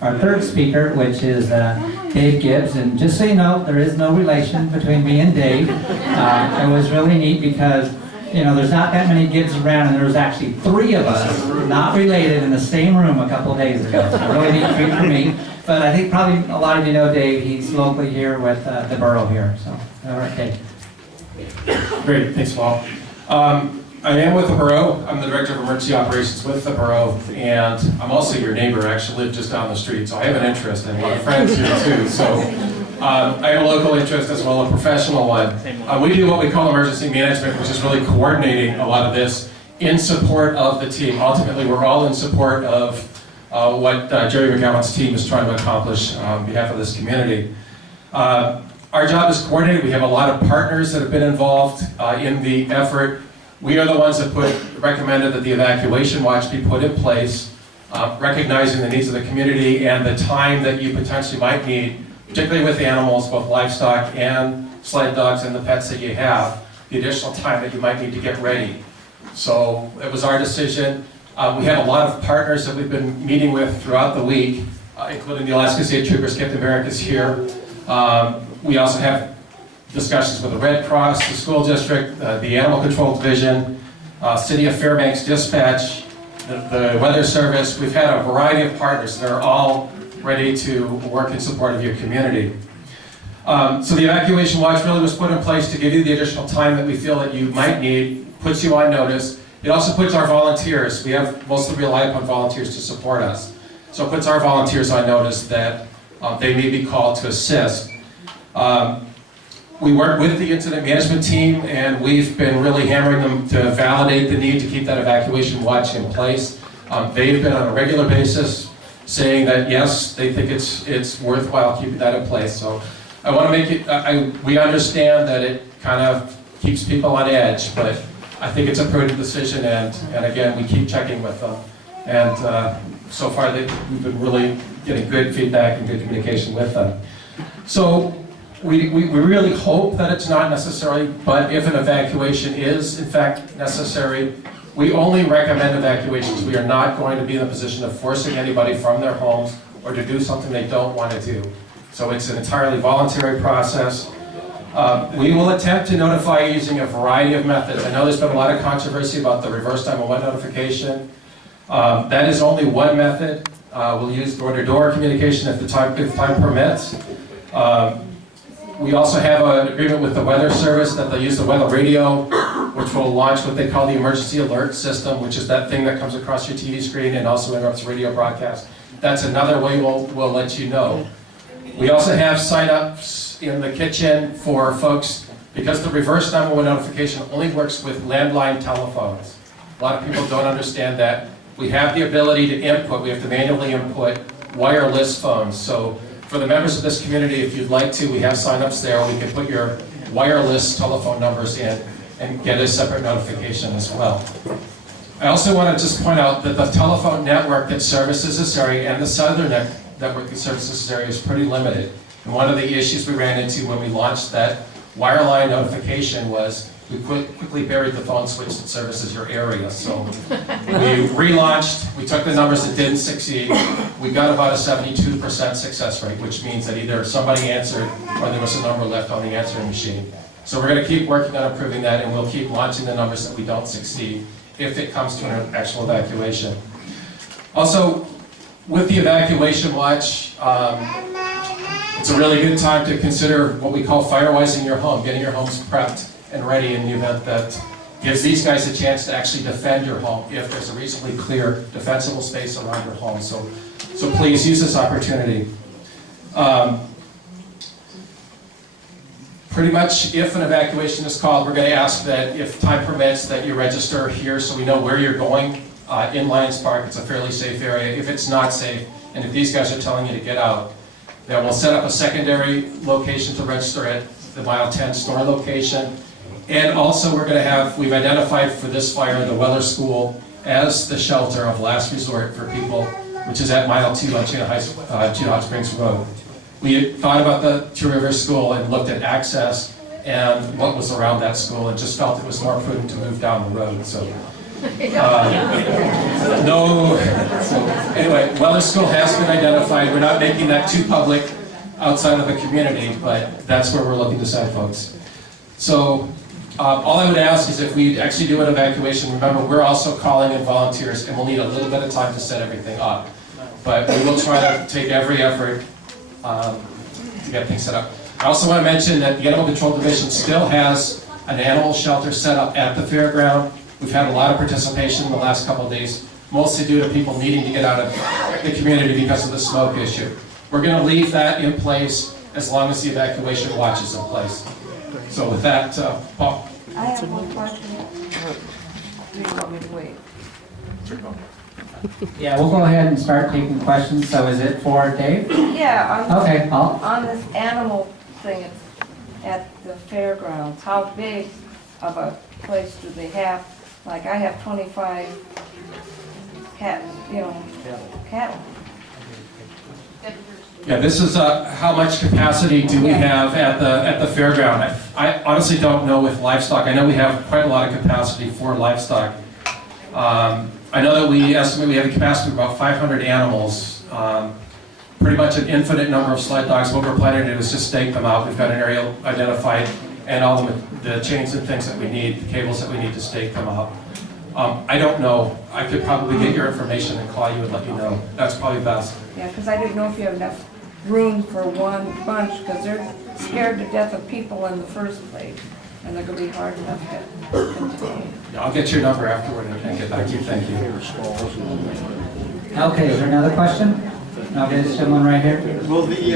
Our third speaker, which is Dave Gibbs, and just so you know, there is no relation between me and Dave. It was really neat because, you know, there's not that many Gibbs around, and there was actually 3 of us not related in the same room a couple of days ago. So a really neat treat for me. But I think probably a lot of you know Dave. He's locally here with the borough here. So, all right, Dave. Great, thanks, Paul. I am with the borough. I'm the director of emergency operations with the borough, and I'm also your neighbor. I actually live just down the street, so I have an interest and a lot of friends here too. So I have a local interest as well as a professional one. We do what we call emergency management, which is really coordinating a lot of this in support of the team. Ultimately, we're all in support of what Jerry McGowan's team is trying to accomplish on behalf of this community. Our job is coordinated. We have a lot of partners that have been involved in the effort. We are the ones that recommended that the evacuation watch be put in place, recognizing the needs of the community and the time that you potentially might need, particularly with animals, both livestock and sled dogs and the pets that you have, the additional time that you might need to get ready. So it was our decision. We have a lot of partners that we've been meeting with throughout the week, including the Alaska State Troopers. Captain Merrick is here. We also have discussions with the Red Cross, the school district, the Animal Control Division, City of Fairbanks Dispatch, the Weather Service. We've had a variety of partners that are all ready to work in support of your community. So the evacuation watch really was put in place to give you the additional time that we feel that you might need, puts you on notice. It also puts our volunteers, we have mostly rely upon volunteers to support us. So it puts our volunteers on notice that they may be called to assist. We work with the incident management team, and we've been really hammering them to validate the need to keep that evacuation watch in place. They've been on a regular basis saying that yes, they think it's worthwhile keeping that in place. So I want to make it, we understand that it kind of keeps people on edge, but I think it's a prudent decision, and again, we keep checking with them. And so far, we've been really getting good feedback and good communication with them. So we really hope that it's not necessary, but if an evacuation is in fact necessary, we only recommend evacuations. We are not going to be in a position of forcing anybody from their homes or to do something they don't want to do. So it's an entirely voluntary process. We will attempt to notify using a variety of methods. I know there's been a lot of controversy about the reverse 911 notification. That is only one method. We'll use door-to-door communication if time permits. We also have an agreement with the Weather Service that they'll use the weather radio, which will launch what they call the emergency alert system, which is that thing that comes across your TV screen and also interrupts radio broadcast. That's another way we'll let you know. We also have sign-ups in the kitchen for folks, because the reverse 911 notification only works with landline telephones. A lot of people don't understand that. We have the ability to input, we have to manually input wireless phones. So for the members of this community, if you'd like to, we have sign-ups there. We can put your wireless telephone numbers in and get a separate notification as well. I also want to just point out that the telephone network that services this area and the southern network that services this area is pretty limited. And one of the issues we ran into when we launched that wireline notification was we quickly buried the phone switch that services your area. So we relaunched, we took the numbers that didn't succeed, we got about a 72% success rate, which means that either somebody answered or there was a number left on the answering machine. So we're going to keep working on improving that, and we'll keep launching the numbers that we don't succeed if it comes to an actual evacuation. Also, with the evacuation watch, it's a really good time to consider what we call firewising your home, getting your homes prepped and ready in the event that gives these guys a chance to actually defend your home if there's a reasonably clear, defensible space around your home. So please use this opportunity. Pretty much, if an evacuation is called, we're going to ask that, if time permits, that you register here so we know where you're going. In Lions Park, it's a fairly safe area. If it's not safe, and if these guys are telling you to get out, then we'll set up a secondary location to register at the Mile 10 store location. And also we've identified for this fire the Weller School as the shelter of last resort for people, which is at Mile 2 on Chino Hot Springs Road. We thought about the Two Rivers School and looked at access and what was around that school and just felt it was more prudent to move down the road. So No, so anyway, Weller School has been identified. We're not making that too public outside of the community, but that's where we're looking to send folks. So all I would ask is if we actually do an evacuation, remember we're also calling in volunteers and we'll need a little bit of time to set everything up. But we will try to take every effort to get things set up. I also want to mention that the Animal Control Division still has an animal shelter set up at the fairground. We've had a lot of participation in the last couple of days, mostly due to people needing to get out of the community because of the smoke issue. We're going to leave that in place as long as the evacuation watch is in place. So with that, Paul. I have one question. Do you want me to wait? Yeah, we'll go ahead and start taking questions. So is it for Dave? Yeah, Okay, on this animal thing at the fairgrounds, how big of a place do they have? Like I have 25 cattle. Yeah, this is how much capacity do we have at the fairground. I honestly don't know with livestock. I know we have quite a lot of capacity for livestock. I know that we estimate we have a capacity of about 500 animals. Pretty much an infinite number of sled dogs. What we're planning to do is just stake them out. We've got an area identified and all the chains and things that we need, the cables that we need to stake them out. I don't know. I could probably get your information and call you and let you know. That's probably best. Yeah, because I didn't know if you have enough room for one bunch, because they're scared to death of people in the first place, and they're going to be hard enough to contain. I'll get your number afterward and get back to you. Thank you. okay, is there another question? No, there's someone right here. Will the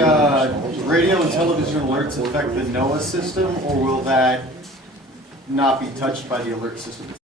radio and television alerts affect the NOAA system, or will that not be touched by the alert system?